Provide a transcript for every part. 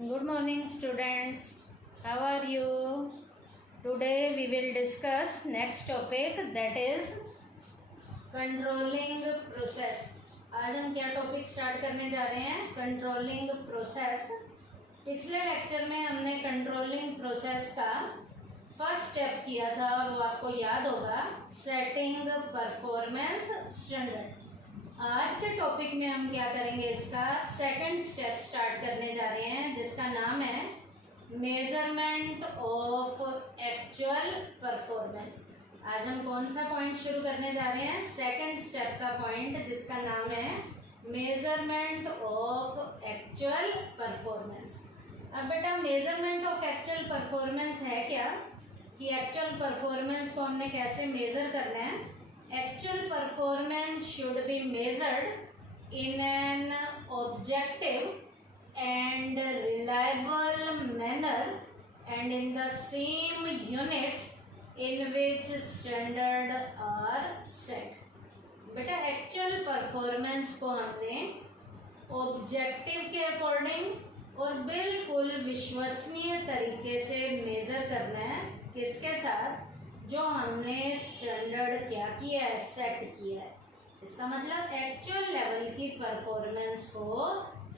Good morning, students. How are you? Today we will discuss next topic, that is controlling process. आज हम क्या topic start करने जा रहे हैं? Controlling process. पिछले लेक्चर में हमने कंट्रोलिंग प्रोसेस का फर्स्ट स्टेप किया था और वो आपको याद होगा, सेटिंग परफॉर्मेंस स्टैंडर्ड. आज के टॉपिक में हम क्या करेंगे, इसका सेकंड स्टेप स्टार्ट करने जा रहे हैं जिसका नाम है मेजरमेंट ऑफ एक्चुअल परफॉर्मेंस. आज हम कौन सा पॉइंट शुरू करने जा रहे हैं? सेकंड स्टेप का पॉइंट जिसका नाम है मेजरमेंट ऑफ एक्चुअल परफॉर्मेंस. अब बेटा मेजरमेंट ऑफ एक्चुअल परफॉर्मेंस है क्या, कि एक्चुअल परफॉर्मेंस को हमने कैसे मेजर करना है. Actual performance should be measured in an objective and reliable manner and in the same units in which standard are set. बेटा एक्चुअल परफॉर्मेंस को हमने ऑब्जेक्टिव के अकॉर्डिंग और बिल्कुल विश्वसनीय तरीके से मेजर करना है. किसके साथ? जो हमने स्टैंडर्ड क्या किया है, सेट किया है. इसका मतलब एक्चुअल लेवल की परफॉर्मेंस को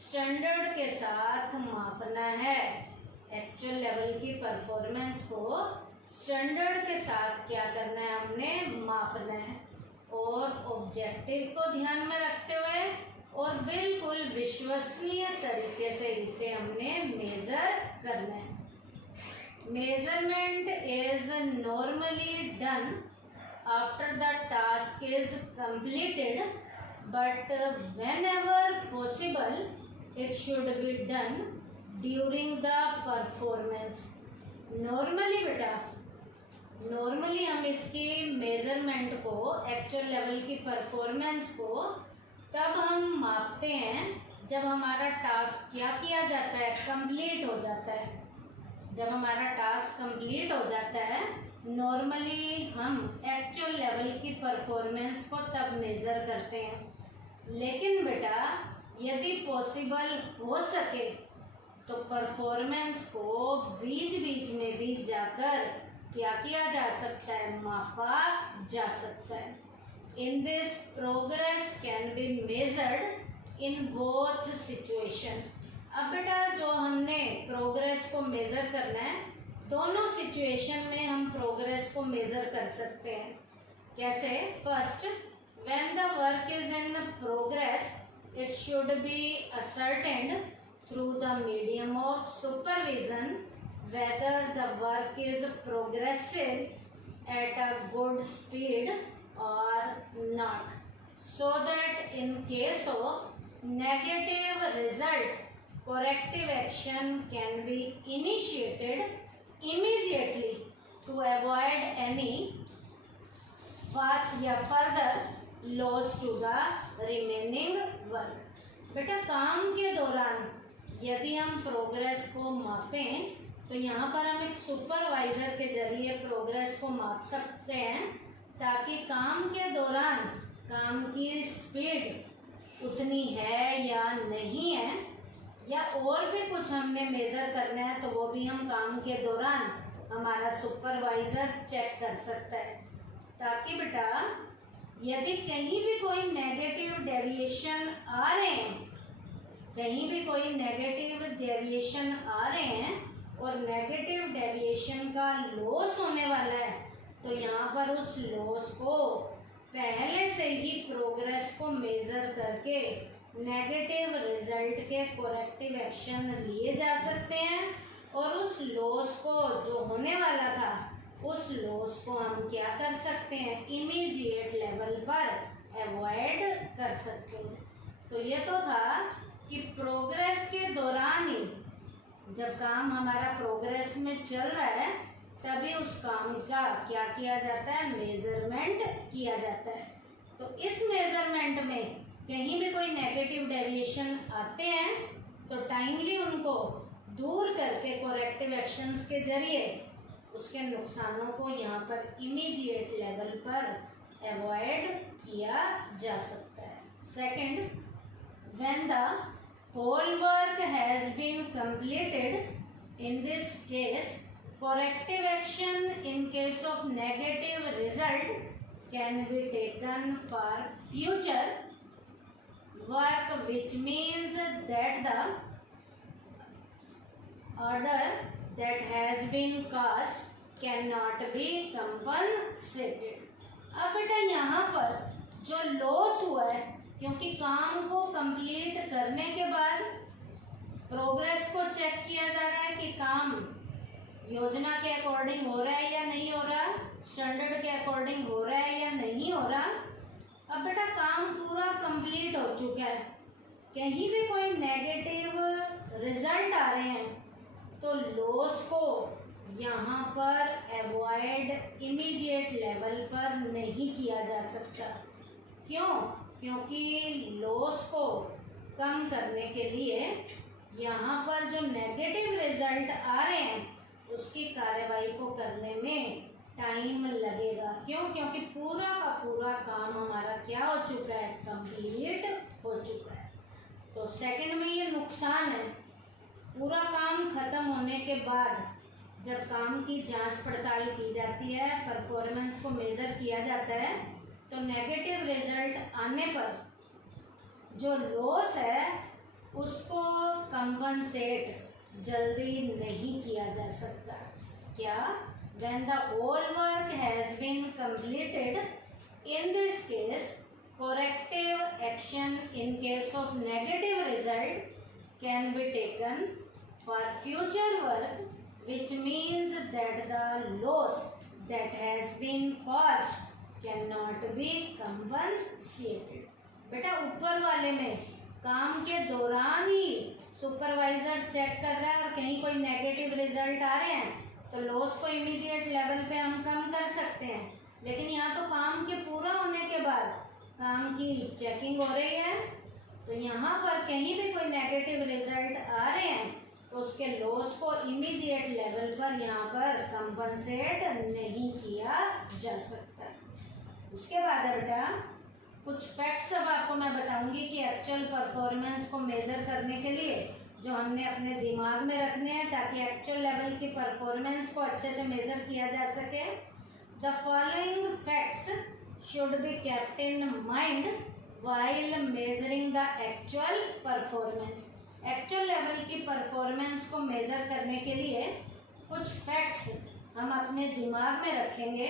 स्टैंडर्ड के साथ मापना है. एक्चुअल लेवल की परफॉर्मेंस को स्टैंडर्ड के साथ क्या करना है, हमने मापना है. और ऑब्जेक्टिव को ध्यान में रखते हुए और बिल्कुल विश्वसनीय तरीके से इसे हमने मेजर करना है. Measurement is normally done after the task is completed, but whenever possible, it should be done during the performance. Normally बेटा, normally हम इसकी मेजरमेंट को, एक्चुअल लेवल की परफॉर्मेंस को तब हम मापते हैं जब हमारा टास्क क्या किया जाता है, कंप्लीट हो जाता है. जब हमारा टास्क कंप्लीट हो जाता है, नॉर्मली हम एक्चुअल लेवल की परफॉर्मेंस को तब मेज़र करते हैं. लेकिन बेटा यदि पॉसिबल हो सके तो परफॉर्मेंस को बीच बीच में भी जाकर क्या किया जा सकता है, मापा जा सकता है. In this progress can be measured in both situation. अब बेटा जो हमने प्रोग्रेस को मेज़र करना है, दोनों सिचुएशन में हम प्रोग्रेस को मेज़र कर सकते हैं. कैसे? First, when the work is in progress it should be ascertained through the medium of supervision whether the work is progressive at a good speed और not, so that in case of negative result corrective action can be initiated immediately to avoid any fast या further loss to the remaining work. बेटा काम के दौरान यदि हम progress को मापें तो यहाँ पर हम एक सुपरवाइजर के जरिए प्रोग्रेस को माप सकते हैं, ताकि काम के दौरान काम की स्पीड उतनी है या नहीं है, या और भी कुछ हमने मेजर करना है तो वो भी हम काम के दौरान हमारा सुपरवाइजर चेक कर सकता है. ताकि बेटा यदि कहीं भी कोई नेगेटिव डेविएशन आ रहे हैं, कहीं भी कोई नेगेटिव डेविएशन आ रहे हैं और नेगेटिव डेविएशन का लॉस होने वाला है, तो यहाँ पर उस लॉस को पहले से ही प्रोग्रेस को मेजर करके नेगेटिव रिजल्ट के कोरेक्टिव एक्शन लिए जा सकते हैं. और उस लॉस को जो होने वाला था, उस लॉस को हम क्या कर सकते हैं, इमीडिएट लेवल पर अवॉइड कर सकते हैं. तो ये तो था कि प्रोग्रेस के दौरान ही, जब काम हमारा प्रोग्रेस में चल रहा है, तभी उस काम का क्या किया जाता है, मेजरमेंट किया जाता है. तो इस मेजरमेंट में कहीं भी कोई नेगेटिव डेविएशन आते हैं तो टाइमली उनको दूर करके कोरेक्टिव एक्शंस के जरिए उसके नुकसानों को यहाँ पर इमीडिएट लेवल पर अवॉइड किया जा सकता है. Second, when the whole work has been completed. In this case, corrective action in case of negative result can be taken for future work, which means that the order that has been caused cannot be compensated. अब बेटा यहाँ पर जो loss हुआ है, क्योंकि काम को कंप्लीट करने के बाद प्रोग्रेस को चेक किया जा रहा है कि काम योजना के अकॉर्डिंग हो रहा है या नहीं हो रहा, स्टैंडर्ड के अकॉर्डिंग हो रहा है या नहीं हो रहा। अब बेटा काम पूरा कंप्लीट हो चुका है, कहीं भी कोई नेगेटिव रिजल्ट आ रहे हैं तो लॉस को यहाँ पर अवॉइड इमीडिएट लेवल पर नहीं किया जा सकता। क्यों? क्योंकि लॉस को कम करने के लिए यहाँ पर जो नेगेटिव रिजल्ट आ रहे हैं उसकी कार्रवाई को करने में टाइम लगेगा। क्यों? क्योंकि पूरा का पूरा काम हमारा क्या हो चुका है, कंप्लीट हो चुका है। तो सेकंड में ये नुकसान है, पूरा काम खत्म होने के बाद जब काम की जांच पड़ताल की जाती है, परफॉर्मेंस को मेज़र किया जाता है, तो नेगेटिव रिजल्ट आने पर जो लॉस है उसको कंपनसेट जल्दी नहीं किया जा सकता। क्या? When the whole work has been completed, in this case, corrective action in case of negative result can be taken for future work, which means that the loss that has been caused cannot be compensated. बेटा ऊपर वाले में काम के दौरान ही supervisor check कर रहा है और कहीं कोई नेगेटिव रिजल्ट आ रहे हैं तो लॉस को इमीडिएट लेवल पे हम कम कर सकते हैं, लेकिन यहाँ तो काम के पूरा होने के बाद काम की चेकिंग हो रही है, तो यहाँ पर कहीं भी कोई नेगेटिव रिजल्ट आ रहे हैं तो उसके लॉस को इमीडिएट लेवल पर यहाँ पर कंपनसेट नहीं किया जा सकता। उसके बाद बेटा कुछ फैक्ट्स अब आपको मैं बताऊंगी कि एक्चुअल परफॉर्मेंस को मेज़र करने के लिए जो हमने अपने दिमाग में रखने हैं ताकि एक्चुअल लेवल की परफॉर्मेंस को अच्छे से मेज़र किया जा सके। The following facts should be kept in mind while measuring the actual performance. Actual level की परफॉर्मेंस को मेज़र करने के लिए कुछ फैक्ट्स हम अपने दिमाग में रखेंगे,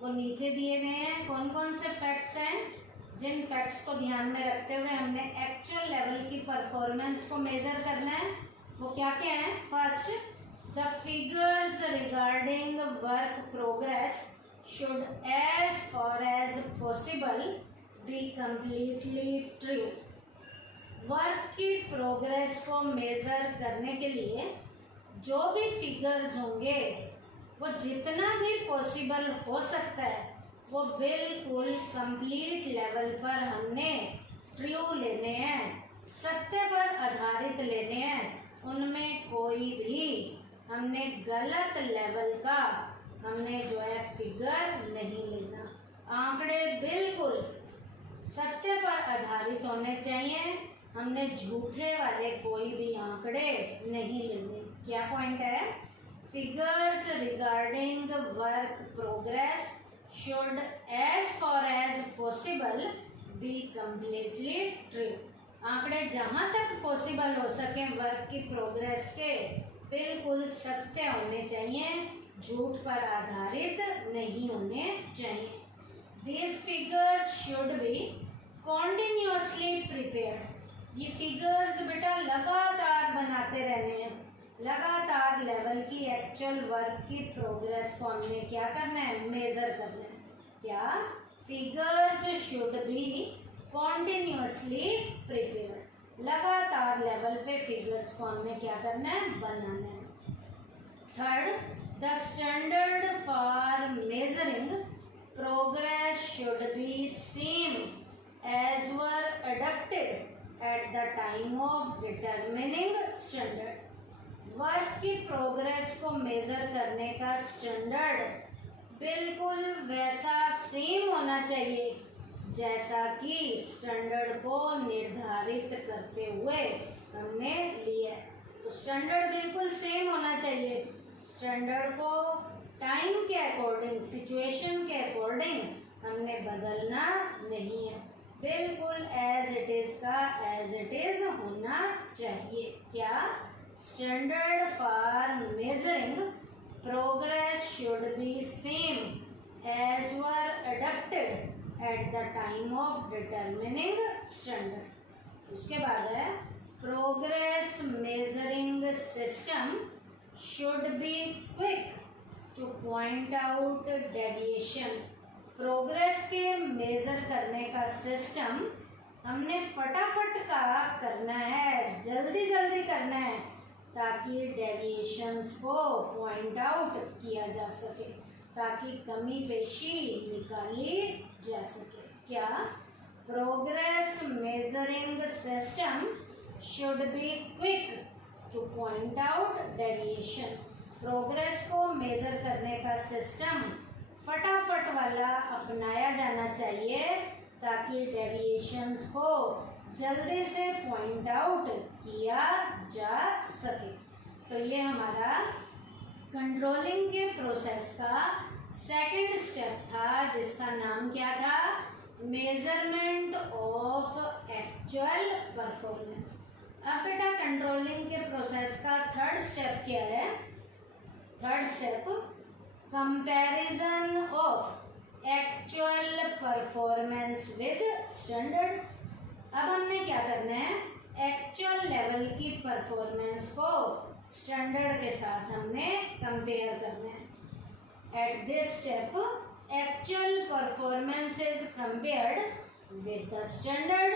वो नीचे दिए गए हैं। कौन कौन से फैक्ट्स हैं? जिन फैक्ट्स को ध्यान में रखते हुए हमने एक्चुअल लेवल की परफॉर्मेंस को मेज़र करना है वो क्या क्या है? First, the figures regarding work progress should as far as possible be completely true. Work की प्रोग्रेस को मेज़र करने के लिए जो भी फिगर्स होंगे वो जितना भी पॉसिबल हो सकता है वो बिल्कुल कंप्लीट लेवल पर हमने ट्रू लेने हैं, सत्य पर आधारित लेने हैं। उनमें कोई भी हमने गलत लेवल का हमने जो है फिगर नहीं लेना। आंकड़े बिल्कुल सत्य पर आधारित होने चाहिए, हमने झूठे वाले कोई भी आंकड़े नहीं लेने। क्या पॉइंट है? Figures regarding work progress should as far as possible be completely true। आंकड़े जहाँ तक पॉसिबल हो सके वर्क की प्रोग्रेस के बिल्कुल सत्य होने चाहिए, झूठ पर आधारित नहीं होने चाहिए। These figures should be continuously prepared। ये फिगर्स बेटा लगातार बनाते रहने हैं, लगातार लेवल की एक्चुअल वर्क की प्रोग्रेस को हमने क्या करना है? मेज़र करना है। क्या? Figures should be continuously prepared. लगातार लेवल पे फिगर्स को हमने क्या करना है? बनाना है। Third, the standard for measuring progress should be same as were adopted at the time of determining standard. Work की प्रोग्रेस को मेज़र करने का स्टैंडर्ड बिल्कुल वैसा सेम होना चाहिए जैसा कि स्टैंडर्ड को निर्धारित करते हुए हमने लिया। तो स्टैंडर्ड बिल्कुल सेम होना चाहिए। स्टैंडर्ड को टाइम के अकॉर्डिंग, सिचुएशन के अकॉर्डिंग हमने बदलना नहीं है, बिल्कुल एज इट इज का एज इट इज होना चाहिए। क्या? Standard for measuring progress should be same as were adopted at the time of determining standard. उसके बाद है progress measuring system should be quick to point out deviation. Progress के measure करने का system हमने फटाफट का करना है, जल्दी जल्दी करना है, ताकि डेविएशंस को पॉइंट आउट किया जा सके, ताकि कमी पेशी निकाली जा सके। क्या? Progress measuring system should be quick to point out deviation. Progress को मेजर करने का सिस्टम फटाफट वाला अपनाया जाना चाहिए, ताकि डेविएशंस को जल्दी से पॉइंट आउट किया जा सके। तो ये हमारा कंट्रोलिंग के प्रोसेस का सेकंड स्टेप था, जिसका नाम क्या था? Measurement of actual performance. अब बेटा कंट्रोलिंग के प्रोसेस का थर्ड स्टेप क्या है? Third step comparison of actual performance with standard. अब हमने क्या करना है? एक्चुअल लेवल की परफॉर्मेंस को स्टैंडर्ड के साथ हमने कंपेयर करना है। At this step actual performance is compared with the standard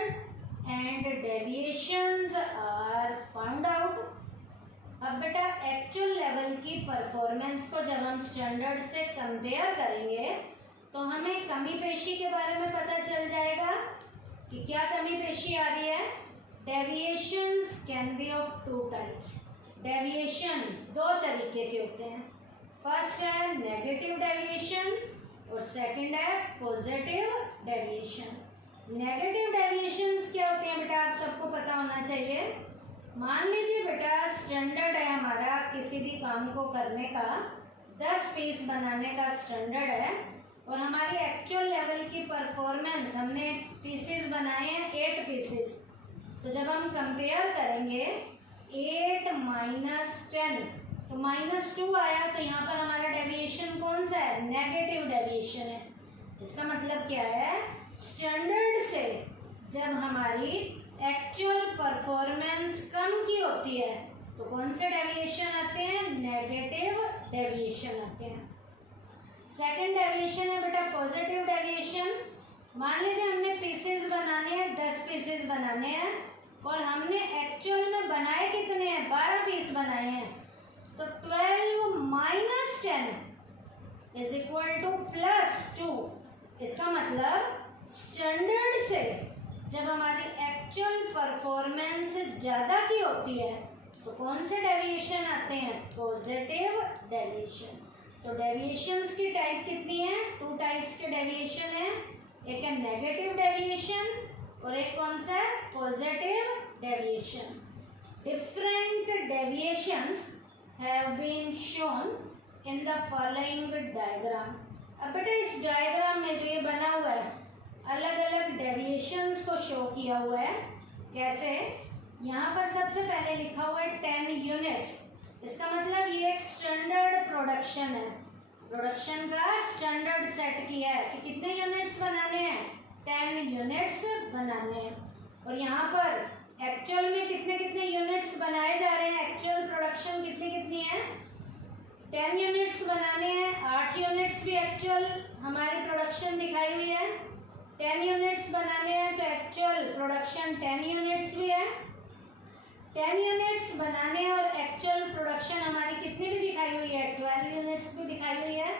and deviations are found out. अब बेटा एक्चुअल लेवल की परफॉर्मेंस को जब हम स्टैंडर्ड से कंपेयर करेंगे तो हमें कमी पेशी के बारे में पता चल जाएगा कि क्या कमी पेशी आ रही है। Deviations can be of two types. Deviation दो तरीके के होते हैं। फर्स्ट है नेगेटिव डेविएशन और सेकंड है पॉजिटिव डेविएशन। नेगेटिव डेविएशंस क्या होते हैं बेटा? आप सबको पता होना चाहिए। मान लीजिए बेटा स्टैंडर्ड है हमारा किसी भी काम को करने का, 10 पीस बनाने का स्टैंडर्ड है, और हमारी एक्चुअल लेवल की परफॉर्मेंस हमने पीसेस बनाए हैं 8 पीसेस। तो जब हम कंपेयर करेंगे 8 माइनस 10 तो -2 आया, तो यहाँ पर हमारा डेविएशन कौन सा है? नेगेटिव डेविएशन है। इसका मतलब क्या है? स्टैंडर्ड से जब हमारी एक्चुअल परफॉर्मेंस कम की होती है तो कौन से डेविएशन आते हैं? नेगेटिव डेविएशन आते हैं। सेकंड डेविएशन है बेटा पॉजिटिव डेविएशन। मान लीजिए हमने पीसेस बनाने हैं, 10 पीसेस बनाने हैं, और हमने एक्चुअल में बनाए कितने हैं? 12 पीस बनाए हैं। तो 12 माइनस 10 इज इक्वल टू +2। इसका मतलब स्टैंडर्ड से जब हमारी एक्चुअल परफॉर्मेंस ज़्यादा की होती है तो कौन से डेविएशन आते हैं? Positive deviation. तो डेविएशंस की टाइप कितनी है? 2 टाइप्स के डेविएशन है। एक है नेगेटिव डेविएशन और एक कौन सा है? Positive deviation. Different deviations have been shown in the following diagram. अब बेटा इस डायग्राम में जो ये बना हुआ है अलग अलग डेविएशंस को शो किया हुआ है। कैसे? यहाँ पर सबसे पहले लिखा हुआ है 10 यूनिट्स। इसका मतलब ये एक स्टैंडर्ड प्रोडक्शन है। प्रोडक्शन का स्टैंडर्ड सेट किया है कि कितने यूनिट्स बनाने हैं? 10 यूनिट्स बनाने हैं। और यहाँ पर एक्चुअल में कितने कितने यूनिट्स बनाए जा रहे हैं? एक्चुअल प्रोडक्शन कितनी कितनी है? 10 यूनिट्स बनाने हैं। 8 यूनिट्स भी एक्चुअल हमारी प्रोडक्शन दिखाई हुई है। 10 यूनिट्स बनाने हैं तो एक्चुअल प्रोडक्शन 10 यूनिट्स भी है। 10 यूनिट्स बनाने हैं और एक्चुअल प्रोडक्शन हमारी कितनी भी दिखाई हुई है? 12 यूनिट्स भी दिखाई हुई है।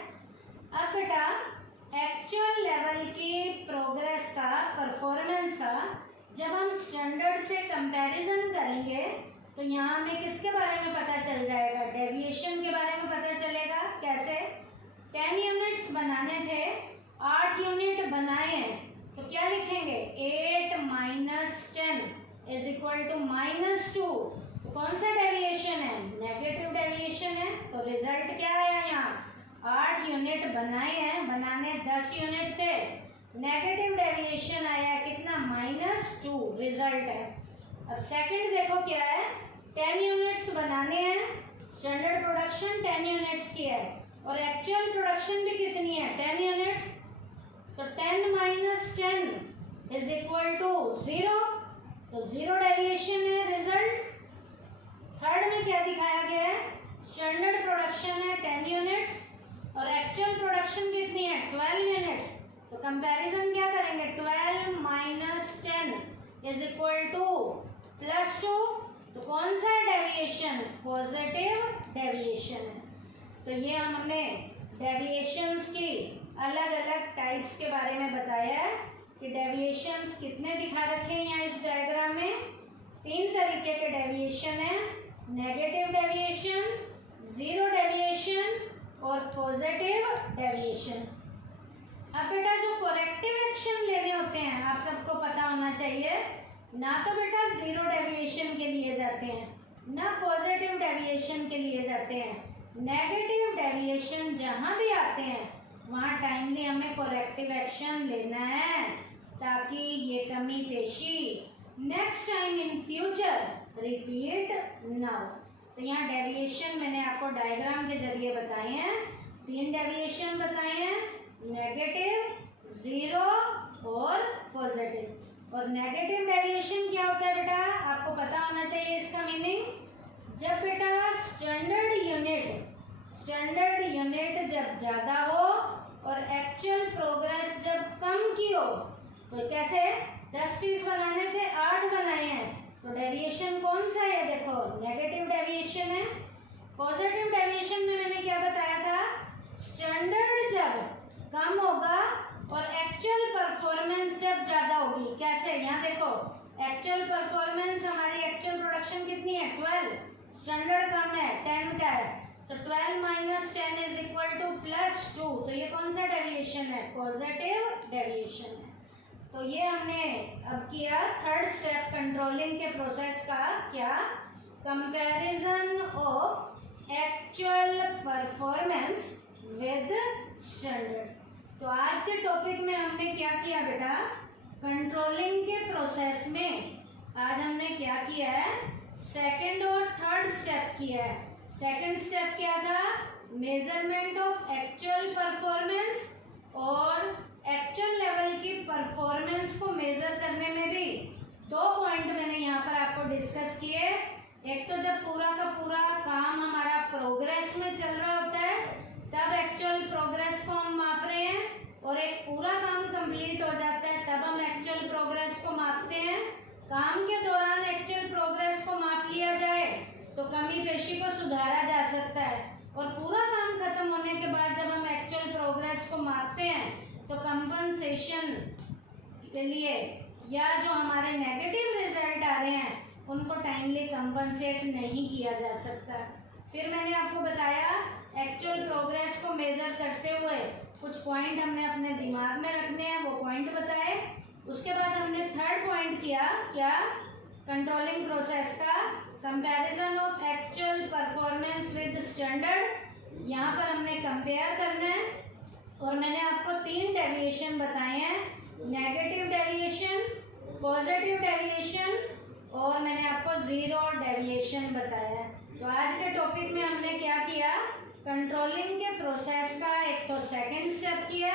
अब बेटा एक्चुअल लेवल की प्रोग्रेस का, परफॉर्मेंस का जब हम स्टैंडर्ड से कंपैरिजन करेंगे तो यहाँ हमें किसके बारे में पता चल जाएगा? डेविएशन के बारे में पता चलेगा। कैसे? 10 यूनिट्स बनाने थे, 8 यूनिट बनाए हैं, तो क्या लिखेंगे 8 माइनस 10 इज इक्वल टू -2। तो कौन सा डेविएशन है, नेगेटिव डेविएशन है। तो रिजल्ट क्या आया, यहाँ 8 यूनिट बनाए हैं, बनाने 10 यूनिट थे, नेगेटिव डेविएशन आया कितना -2 रिजल्ट है। अब सेकंड देखो क्या है, 10 यूनिट्स बनाने हैं, स्टैंडर्ड प्रोडक्शन 10 यूनिट्स की है और एक्चुअल प्रोडक्शन भी कितनी है 10 यूनिट्स। तो 10 माइनस 10 इज इक्वल टू 0। तो 0 डेविएशन है रिजल्ट। थर्ड में क्या दिखाया गया है, स्टैंडर्ड प्रोडक्शन है 10 यूनिट्स और एक्चुअल प्रोडक्शन कितनी है 12 यूनिट्स। तो कंपैरिजन क्या करेंगे, 12 माइनस 10 इज इक्वल टू +2। तो कौन सा है डेविएशन, पॉजिटिव डेविएशन है। तो ये हमने डेविएशंस की अलग अलग टाइप्स के बारे में बताया है कि डेविएशंस कितने दिखा रखे हैं यहाँ इस डायग्राम में। 3 तरीके के डेविएशन है, नेगेटिव डेविएशन, 0 डेविएशन और पॉजिटिव डेविएशन। अब बेटा जो करेक्टिव एक्शन लेने होते हैं आप सबको पता होना चाहिए, ना तो बेटा 0 डेविएशन के लिए जाते हैं ना पॉजिटिव डेविएशन के लिए जाते हैं। नेगेटिव डेविएशन जहाँ भी आते हैं वहाँ टाइमली हमें करेक्टिव एक्शन लेना है ताकि ये कमी पेशी next time in future repeat ना हो। तो यहाँ डेविएशन मैंने आपको डायग्राम के जरिए बताए हैं, 3 डेविएशन बताए हैं, नेगेटिव, 0 और पॉजिटिव। और नेगेटिव डेविएशन क्या होता है बेटा, आपको पता होना चाहिए इसका मीनिंग। जब बेटा स्टैंडर्ड यूनिट जब ज़्यादा हो और एक्चुअल प्रोग्रेस जब कम की हो, तो कैसे 10 पीस बनाने थे 8 बनाए हैं, तो डेविएशन कौन सा है, देखो नेगेटिव डेविएशन है। पॉजिटिव डेविएशन में मैंने क्या बताया था, स्टैंडर्ड जब कम होगा और एक्चुअल परफॉर्मेंस जब ज़्यादा होगी। कैसे, यहाँ देखो एक्चुअल परफॉर्मेंस हमारी एक्चुअल प्रोडक्शन कितनी है 12, स्टैंडर्ड कम है 10 का है, तो 12 माइनस 10 इज इक्वल टू +2। तो ये कौन सा डेविएशन है, पॉजिटिव डेविएशन है। तो ये हमने अब किया थर्ड स्टेप कंट्रोलिंग के प्रोसेस का, क्या, comparison of actual performance with standard. तो आज के टॉपिक में हमने क्या किया बेटा, कंट्रोलिंग के प्रोसेस में आज हमने क्या किया है, सेकंड और थर्ड स्टेप किया है। सेकंड स्टेप क्या था, मेजरमेंट ऑफ एक्चुअल परफॉर्मेंस, और एक्चुअल लेवल की परफॉर्मेंस को मेजर करने में भी 2 पॉइंट मैंने यहाँ पर आपको डिस्कस किए। एक तो जब पूरा का पूरा काम हमारा प्रोग्रेस में चल रहा होता है तब एक्चुअल प्रोग्रेस को हम माप रहे हैं, और एक पूरा काम कंप्लीट हो जाता है तब हम एक्चुअल प्रोग्रेस को मापते हैं। काम के दौरान एक्चुअल प्रोग्रेस को माप लिया जाए तो कमी पेशी को सुधारा जा सकता है, और पूरा काम खत्म होने के बाद जब हम एक्चुअल प्रोग्रेस को मापते हैं तो कंपनसेशन के लिए या जो हमारे नेगेटिव रिजल्ट आ रहे हैं उनको टाइमली कंपनसेट नहीं किया जा सकता। फिर मैंने आपको बताया एक्चुअल प्रोग्रेस को मेजर करते हुए कुछ पॉइंट हमने अपने दिमाग में रखने हैं, वो पॉइंट बताए। उसके बाद हमने थर्ड पॉइंट किया, क्या, कंट्रोलिंग प्रोसेस का comparison of actual performance with standard. यहाँ पर हमने कंपेयर करना है, और मैंने आपको 3 डेविएशन बताए हैं, नेगेटिव डेविएशन, पॉजिटिव डेविएशन, और मैंने आपको 0 डेविएशन बताया है। तो आज के टॉपिक में हमने क्या किया, कंट्रोलिंग के प्रोसेस का एक तो सेकंड स्टेप किया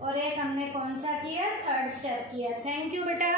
और एक हमने कौन सा किया, थर्ड स्टेप किया। थैंक यू बेटा।